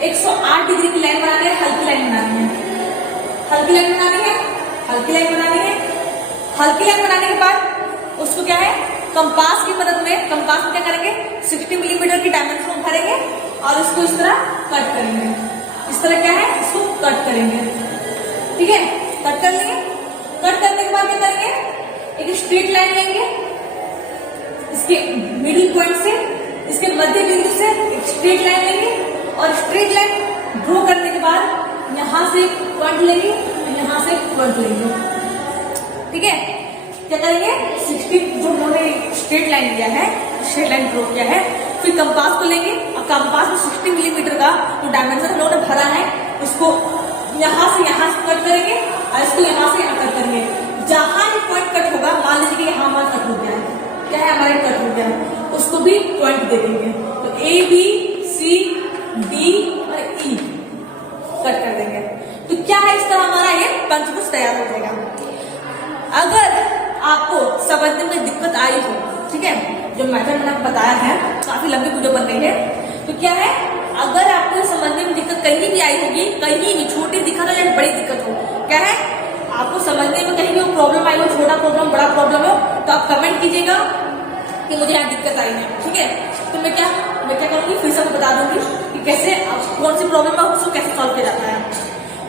108 डिग्री की लाइन बनानी है, हल्की लाइन बनानी है, हल्की लाइन बनानी है, हल्की लाइन बनानी है। हल्की लाइन बनाने के बाद उसको क्या है, कंपास की मदद में, कंपास में क्या करेंगे, 60 मिलीमीटर की डायमेंशन उठाएंगे और इसको इस तरह कट करेंगे। इस तरह क्या है, इसको कट करेंगे। ठीक है, कट कर लेंगे। कट करने के बाद क्या करेंगे, एक स्ट्रेट लाइन लेंगे, इसके मिडिल पॉइंट से, इसके मध्य बिंदु से एक स्ट्रेट लाइन लेंगे, और स्ट्रेट लाइन ड्रॉ करने के बाद यहां से एक पॉइंट लेंगे, यहां से एक पॉइंट लेंगे। ठीक है, क्या करेंगे, 60 जो उन्होंने स्ट्रेट लाइन लिया है, स्ट्रेट लाइन ड्रॉ किया है, फिर कंपास को लेंगे, और कंपास में 60 मिलीमीटर का जो डायमेंशन हम लोगों ने भरा है, उसको यहां से यहां कट करेंगे, और इसको यहां से यहां कट करेंगे। जहां भी पॉइंट कट होगा, मान लीजिए कि यहाँ हमारा कट हो गया है, क्या है, हमारे कट हो गया है, उसको भी पॉइंट दे देंगे। तो ए बी सी डी और ई कट कर देंगे। तो क्या है, इस तरह हमारा ये पंचभुज तैयार हो जाएगा। अगर आपको समझने में दिक्कत आई हो ठीक है। जो मेथड मैंने आपको बताया है, काफी लंबी वीडियो बन गई है। तो क्या है, अगर आपको समझने में दिक्कत कहीं भी आई होगी, कहीं भी छोटी दिक्कत हो या बड़ी दिक्कत हो, क्या है, आपको समझने में कहीं भी प्रॉब्लम आई हो, छोटा प्रॉब्लम बड़ा प्रॉब्लम हो, तो आप कमेंट कीजिएगा कि मुझे यहाँ दिक्कत आई है, ठीक है। तो मैं क्या करूंगी, फिर से बता दूंगी कि कैसे कौन सी प्रॉब्लम है उसको कैसे सॉल्व किया जाता है।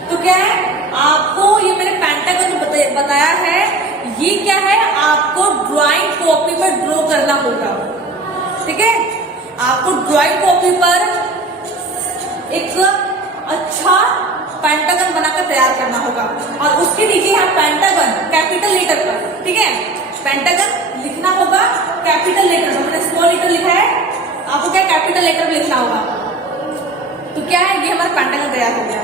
तो क्या है, आपको ये मैंने पेंटागन जो बताया है, ये क्या है, आपको ड्राइंग कॉपी पर ड्रॉ करना होगा, ठीक है। आपको ड्राइंग कॉपी पर एक अच्छा पेंटागन बनाकर तैयार करना होगा और उसके नीचे यहाँ पेंटागन कैपिटल लेटर पर, ठीक है, पेंटागन लिखना होगा कैपिटल लेटर पर। मैंने स्मॉल लेटर लिखा है, आपको क्या कैपिटल लेटर पर लिखना होगा। तो क्या है, ये हमारा पेंटागन तैयार हो गया।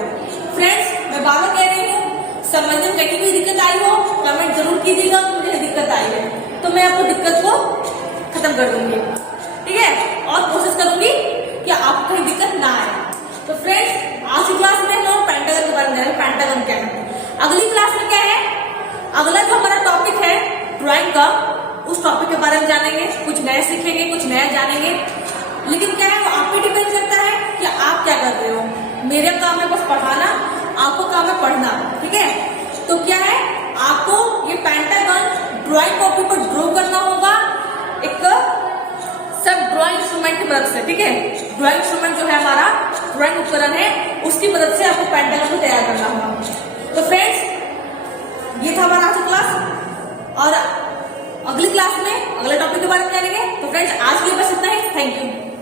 फ्रेंड्स, मैं बार बार कह रही हूँ, समझने में कहीं भी दिक्कत आई हो कमेंट जरूर कीजिएगा कि मुझे दिक्कत आई है, तो मैं आपको दिक्कत को खत्म कर दूंगी, ठीक है, और कोशिश करूंगी कि आपको कहीं दिक्कत ना आए। तो फ्रेंड्स, आज की क्लास में हम पेंटागन के बारे में जानेंगे, पेंटागन क्या है। अगली क्लास में क्या है, अगला जो हमारा टॉपिक है ड्राइंग का, उस टॉपिक के बारे में जानेंगे, कुछ नया सीखेंगे, कुछ नया जानेंगे। लेकिन क्या है, वो आप पे डिपेंड करता है कि आप क्या कर रहे हो। मेरा काम है बस पढ़ाना, आपको काम है पढ़ना, ठीक है। तो क्या है, आपको ये पेंटागन ड्राइंग कॉपी पर ड्रॉ करना होगा एक सब ड्राइंग इंस्ट्रूमेंट की मदद से, ठीक है। ड्राइंग इंस्ट्रूमेंट जो है हमारा ड्राइंग उपकरण है, उसकी मदद से आपको पेंटागन को तैयार करना होगा। तो फ्रेंड्स, ये था हमारा आज का क्लास और अगली क्लास में अगले टॉपिक के बारे में जानेंगे। तो फ्रेंड्स, आज के लिए बस इतना ही। Thank you.